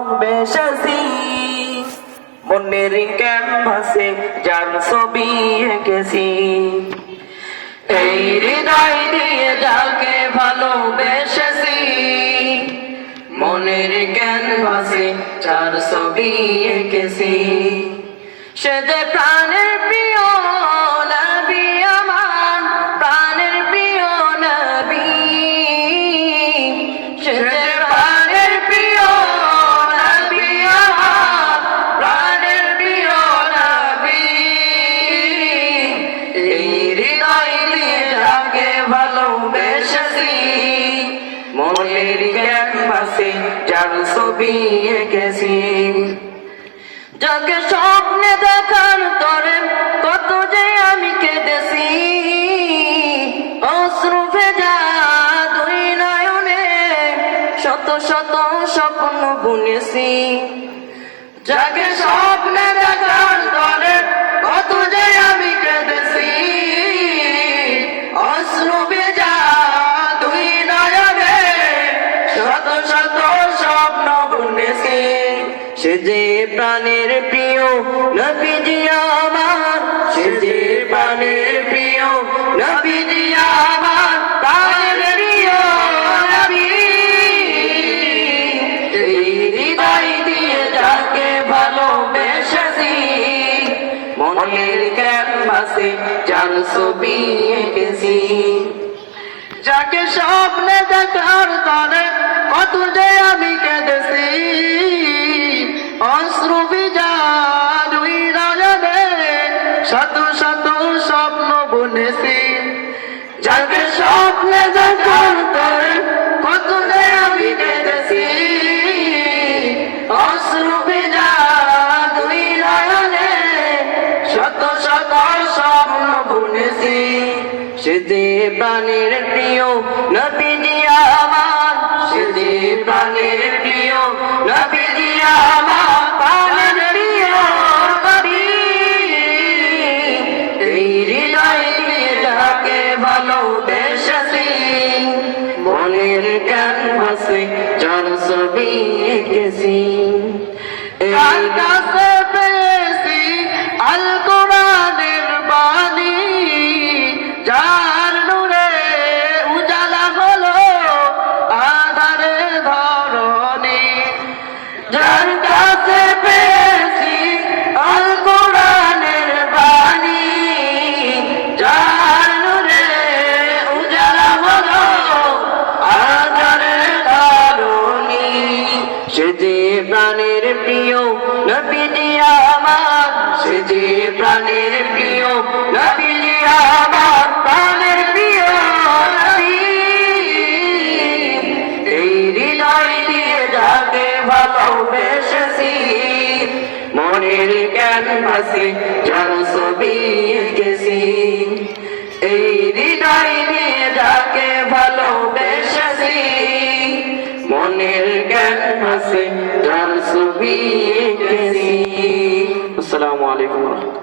ভালোবেসেছি, মনের ক্যানভাসে যার ছবি এঁকেছি। এই হৃদয় দিয়ে যাকে ভালোবেসেছি, মনের ক্যানভাসে যার ছবি এঁকেছি। সে যে প্রাণের প্রিয় নবী, আমার প্রাণের প্রিয় নবী। সে যে প্রাণের প্রিয় নবী, আমার প্রাণের প্রিয় নবী। এই হৃদয় দিয়ে যাকে ভালোবেসেছি, মনের ক্যানভাসে যার ছবি এঁকেছি। যাকে স্বপ্নে দেখার তরে কত যে আমি কেঁদেছি, অশ্রু ভেজা দুই নয়নে শত শত স্বপ্ন বুনেছি। যাকে স্বপ্নে দেখার তরে কত যে আমি কেঁদেছি, অশ্রু ভেজা দুই নয়নে শত শত স্বপ্ন বুনেছি। সে যে প্রাণের প্রিয় নবীজি আমার, সে যে প্রাণের প্রিয় নবীজি আমার, প্রাণের প্রিয় নবী। এই হৃদয় দিয়ে যাকে ভালোবেসেছি, মনের ক্যানভাসে যার ছবি এঁকেছি। যাকে স্বপ্নে দেখার তরে কত যে আমি কেঁদেছি, অশ্রু ভিজা দুই নয়নে শত শত স্বপ্ন বুনেছি। যাকে স্বপ্নে দেখার তরে কত যে আমি কেঁদেছি, অশ্রু ভিজা দুই নয়নে শত শত স্বপ্ন বুনেছি। সে যে প্রাণের প্রিয় নবীজি আমার, সে যে প্রাণের প্রিয় নবীজি আমার, প্রাণের প্রিয় নবী। এই হৃদয় দিয়ে যাকে ভালোবেসেছি, মনের ক্যানভাসে যার ছবি এঁকেছি। তার কাছে পেয়েছি আল কোরআনের বাণী, যার নূরে উজালা হলো আঁধারে ধরণী। যার কাছে পেয়েছি আল কোরআনের বাণী, যার নূরে উজালা হলো আঁধারে ধরণী। সে যে প্রাণের প্রিয় নবীজি আমার, সে যে প্রাণের প্রিয় নবীজি আমার, প্রাণের প্রিয় নবী। এই হৃদয় দিয়ে যাকে ভালোবেসেছি, মনের ক্যানভাসে যার ছবি এঁকেছি। এই হৃদয় দিয়ে যাকে ভালোবেসেছি, মনের ক্যানভাসে যার ছবি এঁকেছি। আসসালামু আলাইকুম।